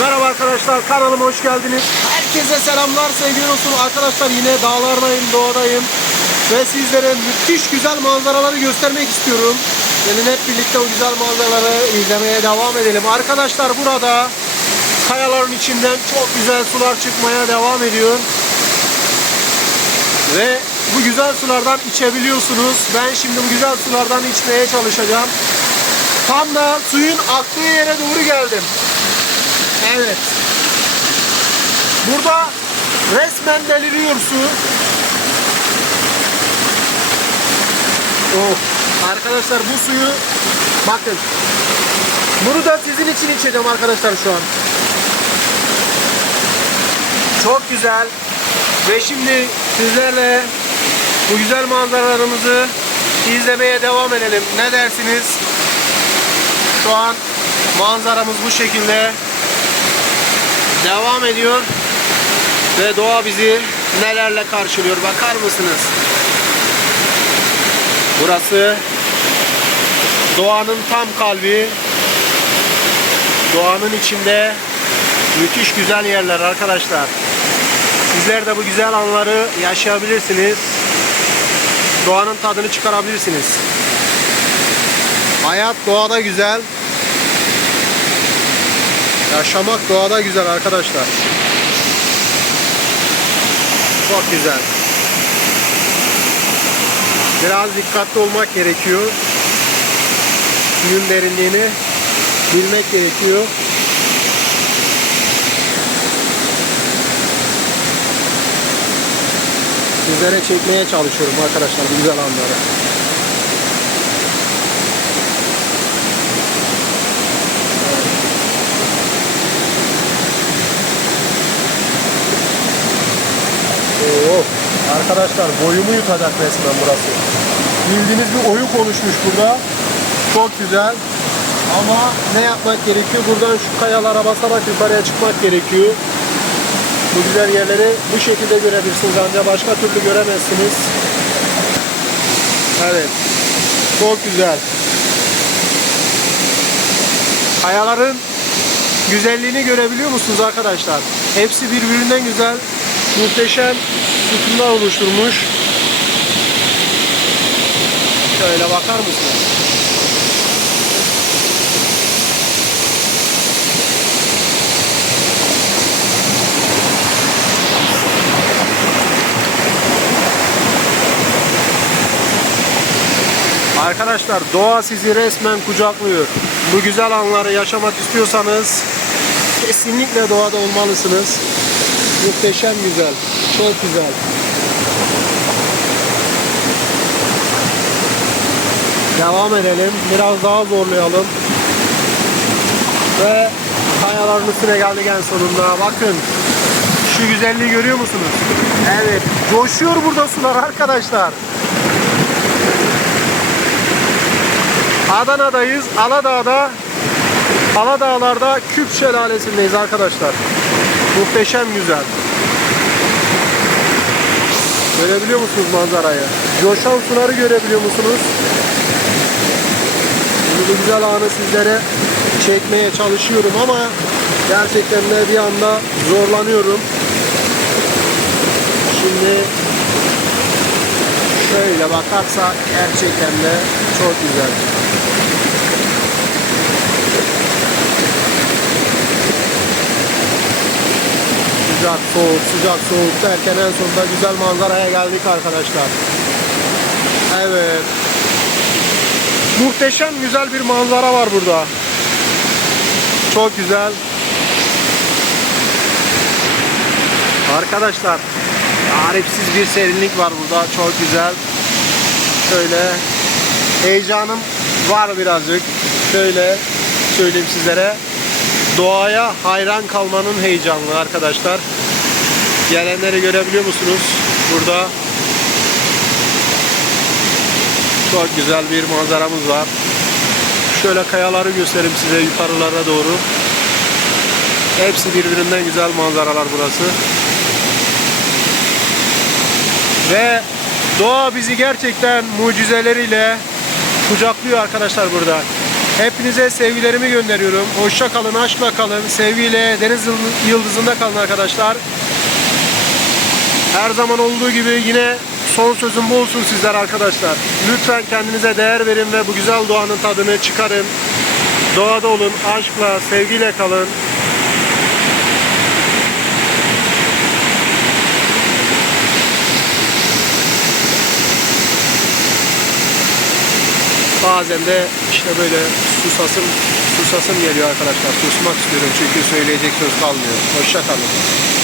Merhaba arkadaşlar kanalıma hoş geldiniz. Herkese selamlar sevgili olsun. Arkadaşlar yine dağlardayım, doğadayım. Ve sizlere müthiş güzel manzaraları göstermek istiyorum. Gelin hep birlikte o güzel manzaraları izlemeye devam edelim. Arkadaşlar burada kayaların içinden çok güzel sular çıkmaya devam ediyor. Ve bu güzel sulardan içebiliyorsunuz. Ben şimdi bu güzel sulardan içmeye çalışacağım. Tam da suyun aktığı yere doğru geldim. Evet. Burada resmen deliriyor su. Oh. Arkadaşlar bu suyu bakın. Bunu da sizin için içeceğim arkadaşlar şu an. Çok güzel. Ve şimdi sizlerle bu güzel manzaralarımızı izlemeye devam edelim. Ne dersiniz? Şu an manzaramız bu şekilde devam ediyor. Ve doğa bizi nelerle karşılıyor bakar mısınız? Burası doğanın tam kalbi. Doğanın içinde müthiş güzel yerler arkadaşlar. Sizler de bu güzel anları yaşayabilirsiniz. Doğanın tadını çıkarabilirsiniz. Hayat doğada güzel. Yaşamak doğada güzel arkadaşlar. Çok güzel. Biraz dikkatli olmak gerekiyor. Suyun derinliğini bilmek gerekiyor. Sizlere çekmeye çalışıyorum arkadaşlar güzel anları. Arkadaşlar boyumu yutacak resmen burası. Bildiğiniz bir oyun konuşmuş burada. Çok güzel. Ama ne yapmak gerekiyor? Buradan şu kayalara basarak yukarıya çıkmak gerekiyor. Bu güzel yerleri bu şekilde görebilirsiniz ancak başka türlü göremezsiniz. Evet. Çok güzel. Kayaların güzelliğini görebiliyor musunuz arkadaşlar? Hepsi birbirinden güzel, muhteşem sütunlar oluşturmuş. Şöyle bakar mısınız? Arkadaşlar doğa sizi resmen kucaklıyor. Bu güzel anları yaşamak istiyorsanız kesinlikle doğada olmalısınız. Muhteşem güzel. Çok güzel. Devam edelim. Biraz daha zorlayalım. Ve kayaların üstüne geldik en sonunda. Bakın. Şu güzelliği görüyor musunuz? Evet. Coşuyor burada sular arkadaşlar. Adana'dayız. Aladağ'da Aladağlar'da Küp Şelalesi'ndeyiz arkadaşlar. Muhteşem güzel. Görebiliyor musunuz manzarayı? Coşan suları görebiliyor musunuz? Bu güzel anı sizlere çekmeye çalışıyorum ama gerçekten de bir anda zorlanıyorum. Şimdi şöyle bakarsak gerçekten de çok güzel. Sıcak soğuk sıcak soğuk derken en sonunda güzel manzaraya geldik arkadaşlar. Evet. Muhteşem güzel bir manzara var burada. Çok güzel. Arkadaşlar tarifsiz bir serinlik var burada. Çok güzel. Şöyle heyecanım var birazcık. Şöyle söyleyeyim sizlere. Doğaya hayran kalmanın heyecanlı arkadaşlar. Gelenleri görebiliyor musunuz? Burada çok güzel bir manzaramız var. Şöyle kayaları göstereyim size yukarılara doğru. Hepsi birbirinden güzel manzaralar burası. Ve doğa bizi gerçekten mucizeleriyle kucaklıyor arkadaşlar burada. Hepinize sevgilerimi gönderiyorum. Hoşça kalın, aşkla kalın. Sevgiyle deniz yıldızında kalın arkadaşlar. Her zaman olduğu gibi yine son sözüm bu olsun sizler arkadaşlar. Lütfen kendinize değer verin ve bu güzel doğanın tadını çıkarın. Doğada olun, aşkla, sevgiyle kalın. Bazen de işte böyle susasım susasım geliyor arkadaşlar. Susmak istiyorum çünkü söyleyecek söz kalmıyor. Hoşça kalın.